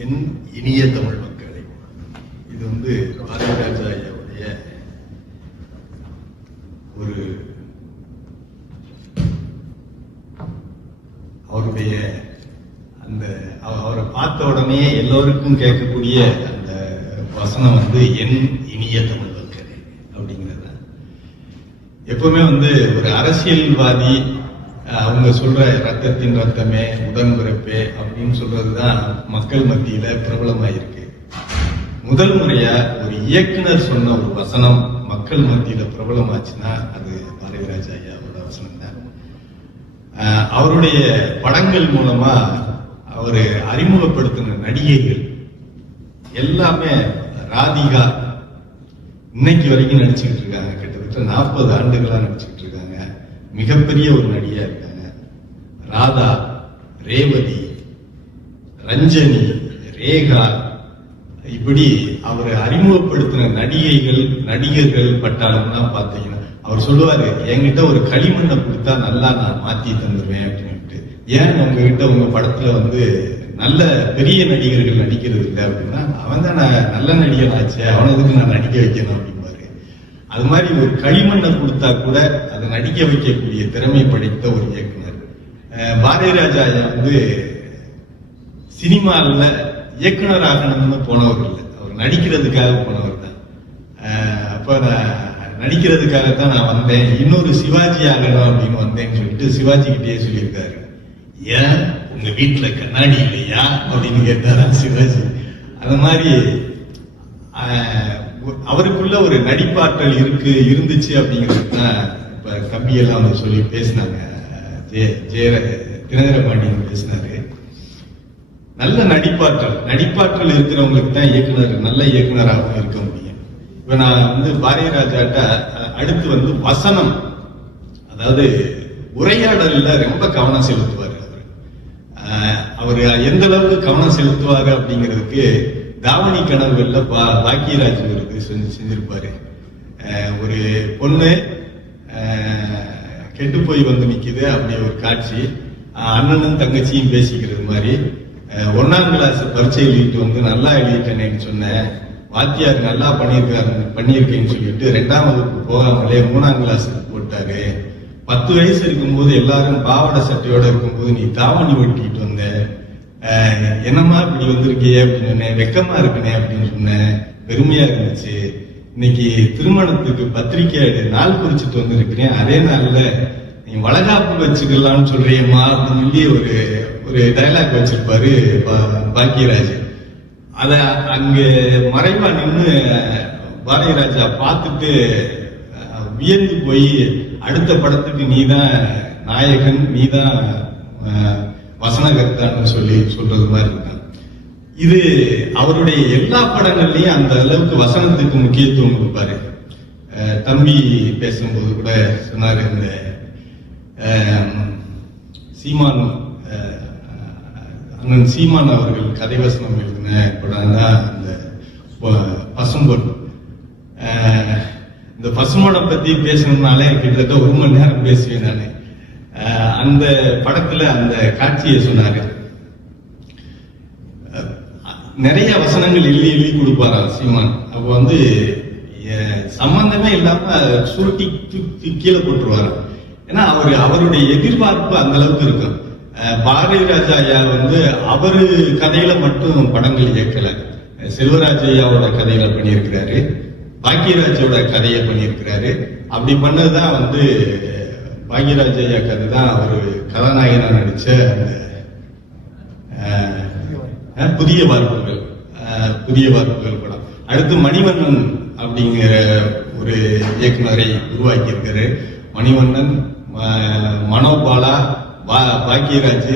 என் இனிய தமிழ் மக்களே, இது பாரதிராஜா ஐயாவுடைய அவருடைய அந்த அவரை பார்த்த உடனே எல்லோருக்கும் கேட்கக்கூடிய அந்த வசனம் என் இனிய தமிழ் மக்களே அப்படிங்கிறது. எப்பவுமே ஒரு அரசியல்வாதி அவங்க சொல்ற ரத்தத்தின் ரத்தமே உடன்பிறப்பே அப்படின்னு சொல்றதுதான் மக்கள் மத்தியில பிரபலமாயிருக்கு. முதல் முறையா ஒரு இயக்குனர் சொன்ன ஒரு வசனம் மக்கள் மத்தியில பிரபலமாச்சுன்னா அது பாரதிராஜா ஐயாவோட வசனம் தான். அவருடைய படங்கள் மூலமா அவரு அறிமுகப்படுத்தின நடிகைகள் எல்லாமே ராதிகா இன்னைக்கு வரைக்கும் நடிச்சுக்கிட்டு இருக்காங்க. கிட்டத்தட்ட 40 ஆண்டுகளா நடிச்சுக்கிட்டு இருக்காங்க. மிகப்பெரிய ஒரு நடிகையா இருக்காங்க. ராதா, ரேவதி, ரஞ்சனி, ரேகா, இப்படி அவர் அறிமுகப்படுத்தின நடிகர்கள் பட்டாளம் தான் பாத்தீங்கன்னா அவர் சொல்லுவாரு, என்கிட்ட ஒரு களிமண்ணை கொடுத்தா நல்லா நான் மாத்தி தந்துருவேன் அப்படின்ட்டு. ஏன் உங்ககிட்ட உங்க படத்துல நல்ல பெரிய நடிகர்கள் நடிக்கிறது இல்லை அப்படின்னா, அவன் தான் நல்ல நடிகர் ஆச்சு, அவனதுக்கு நான் நடிக்க வைக்கணும் அப்படிம்பாரு. அது மாதிரி ஒரு களிமண்ணை கொடுத்தா கூட அதை நடிக்க வைக்கக்கூடிய திறமை படைத்த ஒரு இயக்குனர். பாரதிராஜா சினிமாவில் இயக்குனர் ஆகணும்னு போனவர் இல்லை, அவர் நடிக்கிறதுக்காக போனவர் தான். அப்ப நடிக்கிறதுக்காகத்தான் நான் வந்தேன், இன்னொரு சிவாஜி ஆகணும் அப்படின்னு வந்தேன்னு சொல்லிட்டு சிவாஜி கிட்டே சொல்லியிருக்காரு. ஏன் உங்க வீட்டுல கண்ணாடி இல்லையா அப்படின்னு கேட்டாரா சிவாஜி. அந்த மாதிரி அவருக்குள்ள ஒரு நடிப்பாற்றல் இருந்துச்சு அப்படிங்கிறது தான் இப்ப கம்பியெல்லாம் சொல்லி பேசினாங்க. தினகர பாண்டியன் பேசினாரு. நல்ல நடிப்பாற்றல் இருக்கிறவங்களுக்கு தான் நல்ல இயக்குனராகவும் இருக்க முடியும். இப்ப நான் பாரதிராஜாட்ட அடுத்து வசனம், அதாவது உரையாடல்ல ரொம்ப கவனம் செலுத்துவார். அவர் எந்த அளவுக்கு கவனம் செலுத்துவாரு அப்படிங்கிறதுக்கு தாவணி கனவுகள்ல பாக்கியராஜ் செஞ்சிருப்பாரு. ஒரு பொண்ணு கெட்டு போய் நிக்குது, அப்படி ஒரு காட்சி. அண்ணனும் தங்கச்சியும் பேசிக்கிறது மாதிரி. 1ஆம் கிளாஸ் பரீட்சை எழுதிட்டு நல்லா எழுதிட்டேன்னு சொன்னேன், வாத்தியார் நல்லா பண்ணியிருக்கேன்னு சொல்லிட்டு 2ஆம் வகுப்பு போகாமலே 3ஆம் கிளாஸுக்கு போட்டாரு. 10 வயசு இருக்கும்போது எல்லாரும் பாவாடை சட்டையோட இருக்கும்போது நீ தாவணி வெட்டிட்டு வந்த, என்னம்மா இப்படி வந்திருக்கியே அப்படின்னு சொன்னேன். வெக்கமா இருக்குனே அப்படின்னு சொன்னேன். பெருமையா இருந்துச்சு. இன்னைக்கு திருமணத்துக்கு பத்திரிக்கை நாள் குறிச்சிட்டு வந்திருக்கிறேன், அதே நாள்ல நீ வளகாப்பு வச்சுக்கலாம்னு சொல்றியம்மா அப்படின்னு சொல்லி ஒரு டைலாக் வச்சிருப்பாரு பாக்கியராஜ். அத அங்க மறைவா நின்று பாரதிராஜா பார்த்துட்டு வியந்து போய், அடுத்த படத்துக்கு நீதான் நாயகன், நீதான் வசனகர்த்தான்னு சொல்றது மாதிரி இருக்காங்க. இது அவருடைய எல்லா படங்கள்லயும் அந்த அளவுக்கு வசனத்துக்கு முக்கியத்துவம் கொடுப்பாரு. தம்பி பேசும்போது கூட சொன்னாரு, இந்த சீமான் அண்ணன் சீமான் அவர்கள் கதை வசனம் எழுதின படம் தான் அந்த பசும்பொன். இந்த பசுமனை பத்தி பேசணும்னாலே கிட்டத்தட்ட 1 மணி நேரம் பேசுவேன் நானு. அந்த படத்துல அந்த காட்சியை சொன்னாரு. நிறைய வசனங்கள் எழுதி கொடுப்பாரா சீமான். அப்ப சம்பந்தமே இல்லாம சுருட்டி கீழே போட்டுருவாரு. ஏன்னா அவருடைய எதிர்பார்ப்பு அந்த அளவுக்கு இருக்கும். பாரதிராஜா ஐயா அவரு கதையில மட்டும் படங்கள் இயக்கல, செல்வராஜ் ஐயாவோட கதையில பண்ணியிருக்கிறாரு, பாக்கியராஜோட கதையை பண்ணியிருக்கிறாரு. அப்படி பண்ணதுதான் பாக்கியராஜ் ஐயா கதை தான் அவரு கதாநாயகனா நடிச்ச புதிய வார்ப்புகள் படம். அடுத்து மணிவண்ணன் அப்படிங்கிற ஒரு இயக்குனரை உருவாக்கி இருக்காரு. மணிவண்ணன், மனோபாலா, பாக்கியராஜ்.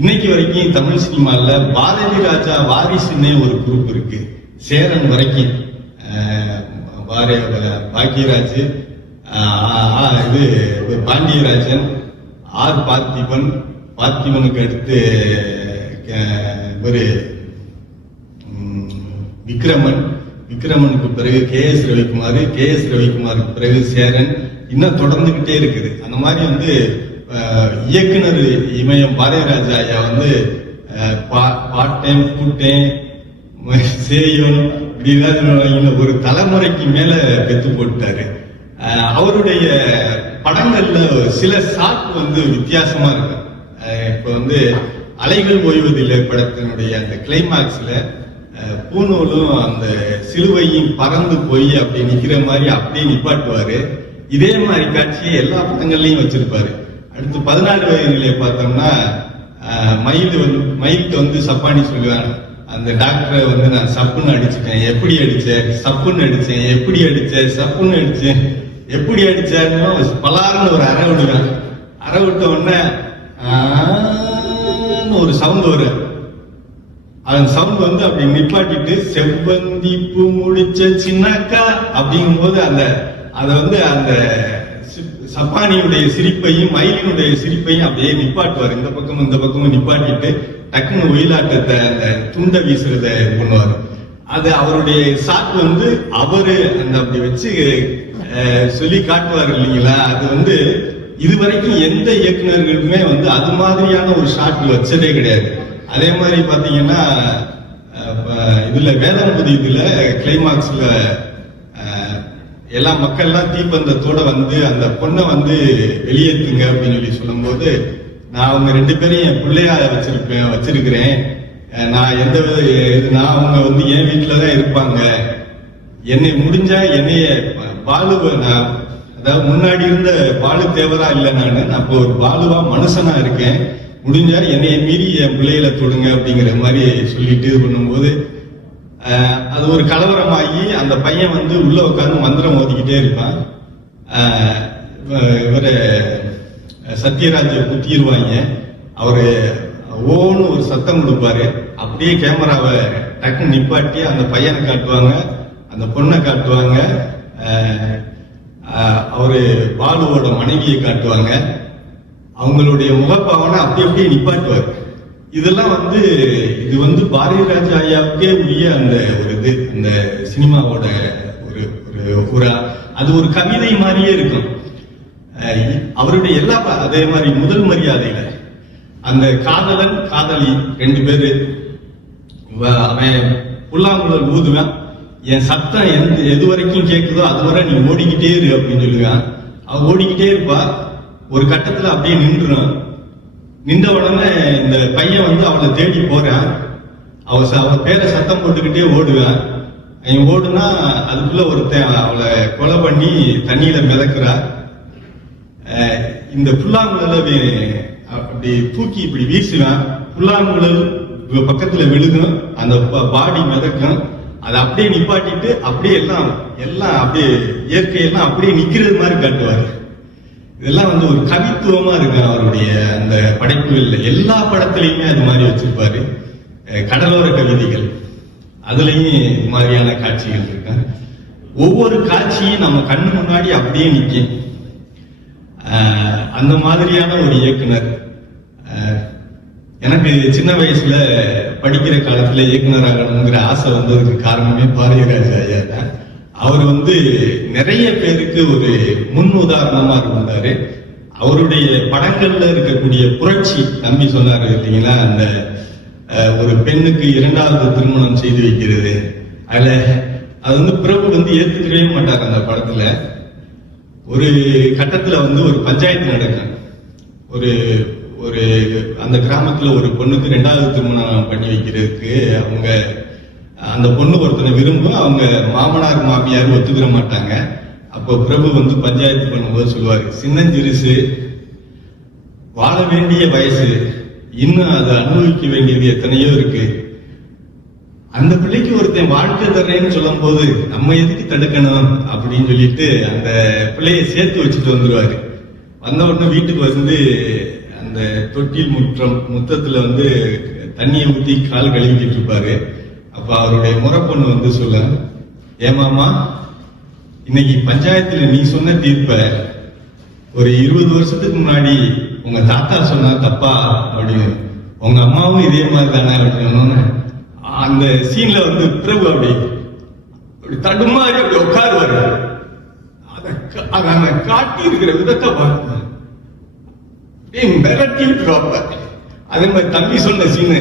இன்னைக்கு வரைக்கும் தமிழ் சினிமால பாரதிராஜா வாரிசுன்னே ஒரு குரூப் இருக்கு. சேரன் வரைக்கும் பாக்கியராஜ், இது பாண்டியராஜன், ஆர் பார்த்திபனுக்கு அடுத்து ஒரு விக்ரமனுக்கு பிறகு KS ரவிக்குமாருக்கு பிறகு சேரன், இன்னும் தொடர்ந்துகிட்டே இருக்குது. அந்த மாதிரி இயக்குனர் இமயம் பாரதிராஜா ஐயா பாட்டேன் பூட்டேன் சேயோன் இப்படிதான் ஒரு தலைமுறைக்கு மேல பெத்து போட்டாரு. அவருடைய படங்கள்ல சில ஷாட் வந்து வித்தியாசமா இருக்கு. இப்ப வந்து அலைகள் ஓய்வதில்லை படத்தினுடைய அந்த கிளைமாக்ஸ்ல பூநூலும் அந்த சிலுவையும் பறந்து போய் அப்படி நிக்கிற மாதிரி அப்படியே நிப்பாட்டுவாரு. இதே மாதிரி காட்சியை எல்லா படங்கள்லயும் வச்சிருப்பாரு. அடுத்து 14 வயதிலே பார்த்தோம்னா மயிலுக்கு வந்து சப்பானி சொல்லுவாங்க. அந்த டாக்டரை வந்து நான் சப்புன்னு அடிச்சுட்டேன், எப்படி அடிச்சேன், சப்புன்னு அடிச்சேன், எப்படி அடிச்சேன், சப்புன்னு அடிச்சேன், எப்படி அடிச்சாருன்னு பலாருன்னு ஒரு அறை விடுவேன். அறை விட்ட உடனே ஒரு சவுண்ட் வரும். அந்த சவுண்ட் வந்து அப்படி நிப்பாட்டிட்டு செவ்வந்தி பூ முடிச்ச சின்னக்கா அப்படிங்கும் போது அதை வந்து அந்த சப்பானியுடைய சிரிப்பையும் மயிலினுடைய சிரிப்பையும் அப்படியே நிப்பாட்டுவார். இந்த பக்கமும் நிப்பாட்டிட்டு டக்குன்னு ஒயிலாட்டத்தை அந்த துண்டை வீசுறத பண்ணுவார். அது அவருடைய ஷாட் வந்து அவரு அந்த அப்படி வச்சு சொல்லி காட்டுவார் இல்லைங்களா. அது வந்து இதுவரைக்கும் எந்த இயக்குநர்களுமே வந்து அது மாதிரியான ஒரு ஷாட் வச்சதே கிடையாது. அதே மாதிரி பாத்தீங்கன்னா இதுல வேதம்பதி இதுல கிளைமாக்ஸ்ல எல்லா மக்கள்லாம் தீப்பந்தத்தோட வந்து அந்த பொண்ணை வந்து வெளியேற்றுங்க அப்படின்னு சொல்லி சொல்லும் போது, நான் அவங்க 2 பேரையும் என் பிள்ளையா வச்சிருக்கிறேன். நான் நான் அவங்க வந்து என் வீட்டுலதான் இருப்பாங்க. என்னை முடிஞ்சா என்னைய பாலுவை நான் அதாவது முன்னாடி இருந்த பாலு தேவரா இல்லை, நான் இப்போ ஒரு பாலுவா மனுஷனா இருக்கேன். முடிஞ்சா என்னைய மீறி என் பிள்ளைகளை தொடுங்க அப்படிங்கிற மாதிரி சொல்லிட்டு இது பண்ணும்போது அது ஒரு கலவரமாகி அந்த பையன் வந்து உள்ள உட்காந்து மந்திரம் ஓதிக்கிட்டே இருப்பான். இவரை சத்யராஜ குத்திடுவாங்க. அவரு ஓன்னு ஒரு சத்தம் கொடுப்பாரு. அப்படியே கேமராவை டக்குன்னு நிப்பாட்டி அந்த பையனை காட்டுவாங்க, அந்த பொண்ணை காட்டுவாங்க, அவரு பாலுவோட மனைவியை காட்டுவாங்க. அவங்களுடைய முகப்பாவனை அப்படியே நிப்பாட்டுவார். இதெல்லாம் வந்து இது வந்து பாரதி ராஜா ஐயாவுக்கே உரிய அந்த ஒரு இது அந்த சினிமாவோட ஒரு அது ஒரு கவிதை மாதிரியே இருக்கும். அவருடைய எல்லா அதே மாதிரி முதல் மரியாதையில அந்த காதலன் காதலி 2 பேரு, அவன் புல்லாங்குழல் ஊதுவான், என் சத்தம் எது வரைக்கும் கேட்குதோ அது வரை நீ ஓடிக்கிட்டே இரு அப்படின்னு சொல்லுவான். அவன் ஓடிக்கிட்டே இருப்பா. ஒரு கட்டத்துல அப்படியே நின்ற உடனே இந்த பையன் வந்து அவளை தேடி போறான். அவ பேரை சத்தம் போட்டுக்கிட்டே ஓடுவான். அவன் ஓடுனா அதுக்குள்ள ஒருத்தன் அவளை கொலை பண்ணி தண்ணியில மிதக்குறா. இந்த புல்லாங்குழல அப்படி தூக்கி இப்படி வீசுவான். புல்லாங்குழல் பக்கத்துல விழுகும், அந்த பாடி மிதக்கும். அதை அப்படியே நிப்பாட்டிட்டு அப்படியே எல்லாம் அப்படியே இயற்கையெல்லாம் அப்படியே நிக்கிறது மாதிரி காட்டுவார். இதெல்லாம் வந்து ஒரு கவித்துவமா இருக்கு அவருடைய அந்த படைப்புகள்ல. எல்லா படத்திலையுமே அது மாதிரி வச்சிருப்பாரு. கடலோர கவிதைகள் அதுலயும் இது மாதிரியான காட்சிகள் இருக்கு. ஒவ்வொரு காட்சியும் நம்ம கண்ணு முன்னாடி அப்படியே நிற்கும். அந்த மாதிரியான ஒரு இயக்குனர். எனக்கு சின்ன வயசுல படிக்கிற காலத்துல இயக்குனர் ஆகணுங்கிற ஆசை வந்ததுக்கு காரணமே பாரதிராஜ ஐயா தான். அவர் வந்து நிறைய பேருக்கு ஒரு முன் உதாரணமா இருந்தாரு. அவருடைய படங்கள்ல இருக்கக்கூடிய புரட்சி, தம்பி சொன்னாரு இல்லைங்களா, அந்த ஒரு பெண்ணுக்கு 2வது திருமணம் செய்து வைக்கிறது, அதுல அது வந்து பிரபு வந்து ஏத்துக்கவே மாட்டார். அந்த படத்துல ஒரு கட்டத்துல வந்து ஒரு பஞ்சாயத்து நடக்கும். ஒரு அந்த கிராமத்துல ஒரு பொண்ணுக்கு 2வது திருமணம் பண்ணி வைக்கிறதுக்கு அவங்க அந்த பொண்ணு ஒருத்தனை விரும்பும். அவங்க மாமனார் மாமியார் ஒத்துக்கிற மாட்டாங்க. அப்போ பிரபு வந்து பஞ்சாயத்து பண்ணும்போது சொல்லுவாரு, சின்னஞ்சிறுசு, வாழ வேண்டிய வயசு, இன்னும் அதை அனுபவிக்க வேண்டியது எத்தனையோ இருக்கு. அந்த பிள்ளைக்கு ஒருத்தன் வாழ்க்கை தர்றேன்னு சொல்லும் போது நம்ம எதுக்கு தடுக்கணும் அப்படின்னு சொல்லிட்டு அந்த பிள்ளைய சேர்த்து வச்சுட்டு வந்துருவாரு. வந்த உடனே வீட்டுக்கு வந்து அந்த தொட்டில் முத்தத்துல வந்து தண்ணியை ஊத்தி கால் கழுவிக்கிட்டு இருப்பாரு. அப்ப அவருடைய முறைப்பொண்ணு வந்து சொல்ல, ஏமாமா, இன்னைக்கு பஞ்சாயத்துல நீ சொன்ன தீர்ப்ப ஒரு 20 வருஷத்துக்கு முன்னாடி உங்க தாத்தா சொன்னா தப்பா அப்படின்னு, உங்க அம்மாவும் இதே மாதிரி தானே அப்படின்னு அந்த சீன்ல வந்து பிரபு அப்படி தடுமாறி அப்படி உட்காருவாரு. அதை காட்டி இருக்கிற விதத்தை பார்த்து மிரட்டி விட்டுருவாப்ப. அதே மாதிரி தம்பி சொன்ன சீனு,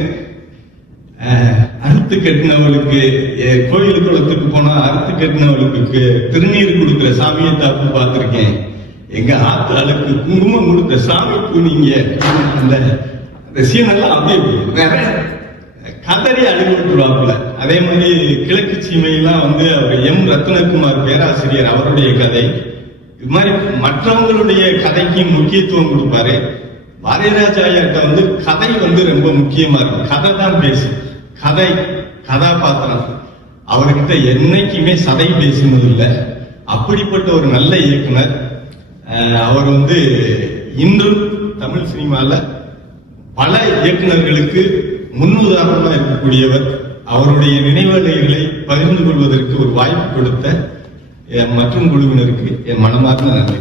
அறுத்து கட்டினவளுக்கு கோயில் குளத்துக்கு போனா அறுத்து கட்டினவளுக்கு திருநீர் கொடுக்கிற சாமியை தாப்பு பார்த்திருக்கேன். எங்க ஆத்தாளுக்கு குங்குமம் கொடுத்த சாமி பூனிங்க. அந்த சீனெல்லாம் அப்படியே வேற கதறி அழுவிட்டுருவாப்புல. அதே மாதிரி கிழக்கு சீமையெல்லாம் வந்து அவர் எம் ரத்னகுமார் பேராசிரியர், அவருடைய கதை. இது மாதிரி மற்றவங்களுடைய கதைக்கு முக்கியத்துவம் கொடுப்பாரு. பாரதிராஜா ஐயாட்ட வந்து கதை வந்து ரொம்ப முக்கியமா இருக்கு. கதை தான் பேசும். கதை, கதாபாத்திரம். அவர்கிட்ட என்னைக்குமே சதை பேசுனது இல்லை. அப்படிப்பட்ட ஒரு நல்ல இயக்குனர். அவர் வந்து இன்றும் தமிழ் சினிமால பல இயக்குநர்களுக்கு முன்னுதாரணமா இருக்கக்கூடியவர். அவருடைய நினைவலைகளை பகிர்ந்து கொள்வதற்கு ஒரு வாய்ப்பு கொடுத்த மற்றும் குழுவினருக்கு என் மனமார்ந்த நன்றி.